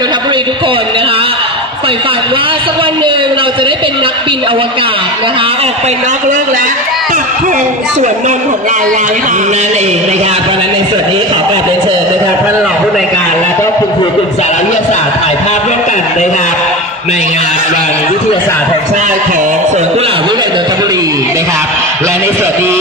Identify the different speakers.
Speaker 1: นนทบุรี
Speaker 2: ทุกคนนะ
Speaker 1: คะใฝ่ฝันว่าสักวันหนึ่งเราจะได้เป็นนักบินอวกาศนะคะ ออกไปนอกโลกและตักธงส่วนนนท์ของเราไว้ค่ะ
Speaker 3: นั่นเองนะคะเพราะฉะนั้นในส่วนนี้ขอกราบเรียนเชิญนะคะท่านรองผู้ในการ และก็คุณครูกลุ่มสารวิทยาศาสตร์ถ่ายภาพร่วมกันนะคะในงานวันวิทยาศาสตร์แห่งชาติของ